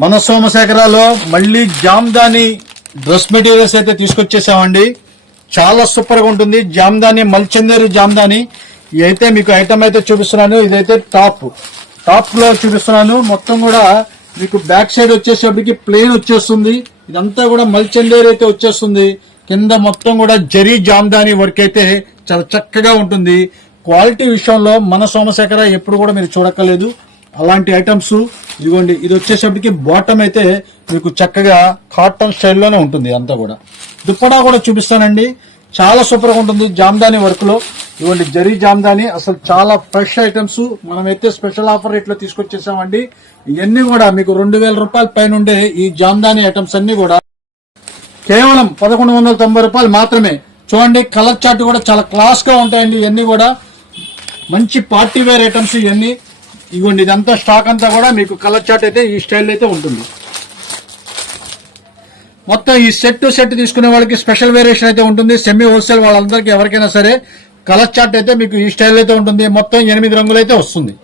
మన సోమశేఖరాలో మళ్ళీ Jamdani dress materials అయితే తీసుకొచ్చేసామండి. చాలా సూపర్ గా ఉంటుంది. జామ్దాని మల్చందేరి జామ్దాని. ఇదైతే మీకు ఐటమ్ అయితే చూపిస్తున్నాను. ఇదైతే టాప్ లో చూపిస్తున్నాను. మొత్తం కూడా మీకు బ్యాక్ సైడ్ వచ్చేసేపటికి ప్లేన్ వచ్చేస్తుంది. ఇదంతా కూడా మల్చందేరి అయితే వచ్చేస్తుంది. కింద మొత్తం కూడా జరీ జామ్దాని వర్క్ అయితే చాలా చక్కగా ఉంటుంది. క్వాలిటీ విషయంలో మన సోమశేఖర ఎప్పుడు కూడా మీరు చూడక్కర్లేదు. అలాంటి ఐటమ్స్ ఇదిగోండి. ఇది వచ్చేసరికి బాటమ్ అయితే మీకు చక్కగా కాటన్ స్టైల్లోనే ఉంటుంది. అంతా కూడా దుప్పటా కూడా చూపిస్తానండి. చాలా సూపర్ గా ఉంటుంది జామ్దాని వర్క్ లో. ఇదిగోండి జరీ జామ్దాని. అసలు చాలా ఫ్రెష్ ఐటమ్స్ మనమైతే స్పెషల్ ఆఫర్ రేట్ లో తీసుకొచ్చేసామండి. ఇవన్నీ కూడా మీకు 2000 రూపాయల పైన ఉండే ఈ జామ్దాని ఐటమ్స్ అన్ని కూడా కేవలం 1190 రూపాయలు మాత్రమే. చూడండి కలర్ చార్ట్ కూడా చాలా క్లాస్ గా ఉంటాయండి. ఇవన్నీ కూడా మంచి పార్టీ వేర్ ఐటమ్స్ ఇవన్నీ. ఇవ్వండి ఇదంతా స్టాక్ అంతా కూడా మీకు కలర్ చార్ట్ అయితే ఈ స్టైల్ అయితే ఉంటుంది. మొత్తం ఈ సెట్ తీసుకునే వాళ్ళకి స్పెషల్ వేరియేషన్ అయితే ఉంటుంది. సెమీ హోల్సేల్ వాళ్ళందరికీ ఎవరికైనా సరే కలర్ చార్ట్ అయితే మీకు ఈ స్టైల్ అయితే ఉంటుంది. మొత్తం 8 రంగులు అయితే వస్తుంది.